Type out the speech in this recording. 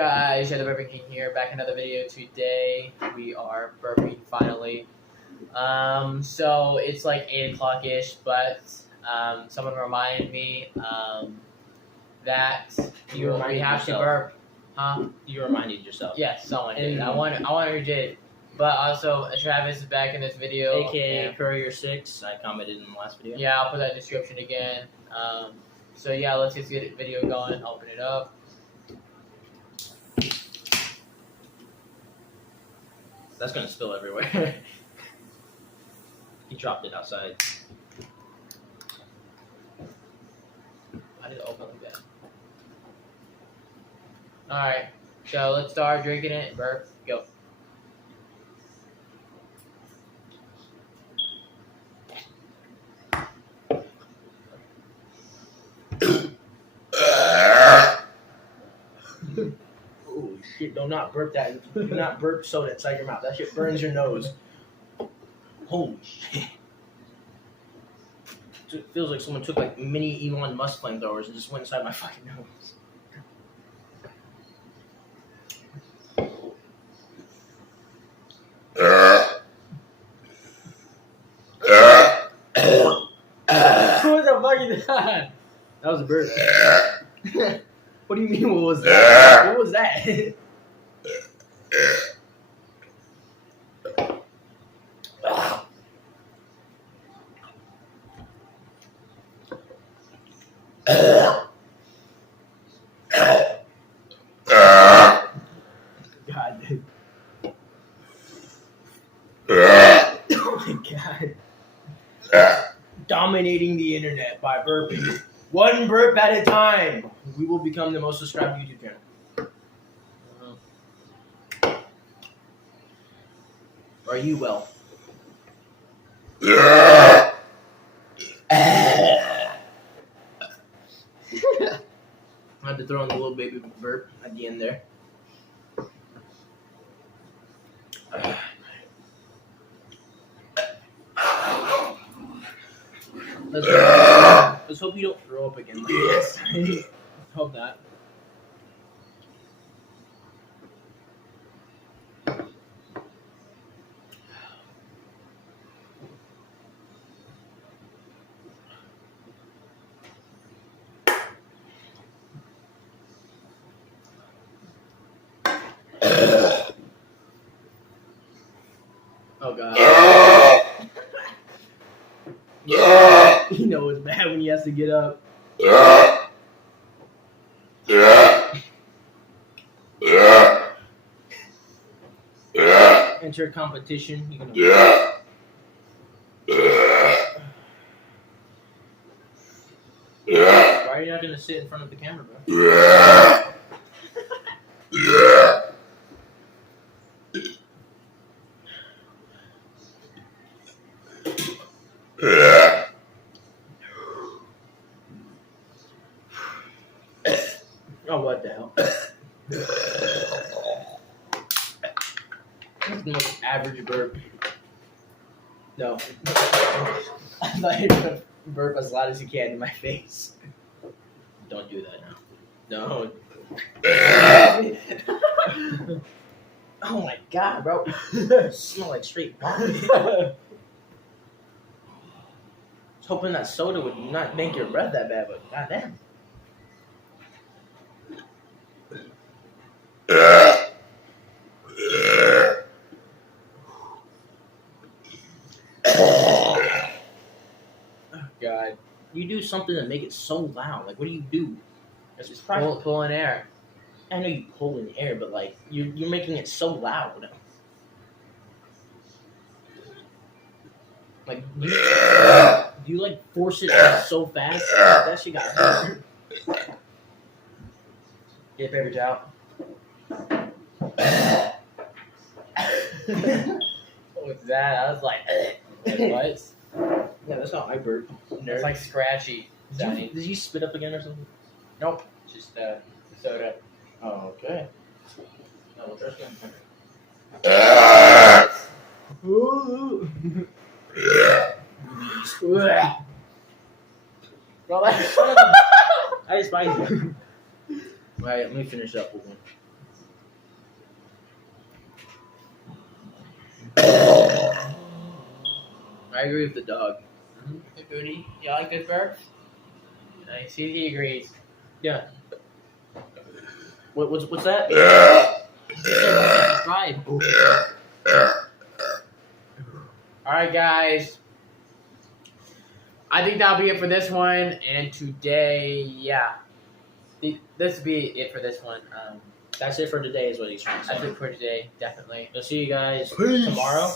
guys? The Burping King here, back another video today. We are burping finally. So it's like 8 o'clock-ish, but someone reminded me that we have to burp. Huh? You reminded yourself. Yes, someone did. I wonder who did. But also, Travis is back in this video. AKA Courier 6. I commented in the last video. Yeah, I'll put that in the description again. So yeah, let's get the video going. Open it up. That's gonna spill everywhere. He dropped it outside. I did open like that. Alright, so let's start drinking it. Burp, go. Holy shit, do not burp that. Do not burp soda inside your mouth. That shit burns your nose. Holy shit. It feels like someone took like mini Elon Musk flamethrowers and just went inside my fucking nose. What the fuck is that? That was a burp. What do you mean, what was that? What was that? God, dude. Oh my god. Dominating the internet by burping. One burp at a time. We will become the most subscribed YouTube channel. Are you well? I had to throw in the little baby burp at the end there. Let's hope you don't throw up again like this. Hope not. Oh god. You know it's bad when he has to get up. Enter a competition. You can Why are you not gonna sit in front of the camera, bro? Oh, what the hell? That's the most average burp. No. I thought you were gonna burp as loud as you can in my face. Don't do that now. No. Oh my god, bro. You smell like straight vomit. I was hoping that soda would not make your breath that bad, but goddamn. God, you do something to make it so loud. Like, what do you do? Just pull in air. I know you pull in air, but like you're making it so loud. Like, do you like force it out so fast? That shit got hurt. Get a paper towel. What was that? I was like, what? Yeah, that's how I burp. It's like scratchy. Did you spit up again or something? Nope. Just soda. Oh, okay. No, we'll trust you. I despise you. Alright, let me finish up with one. I agree with the dog. Good booty. You like good burps? I see he agrees. Yeah. What's that? Subscribe. Alright, guys. I think that'll be it for this one. And today, yeah. This will be it for this one. That's it for today, is what he's trying to say. That's it for today, definitely. We'll see you guys Peace. tomorrow.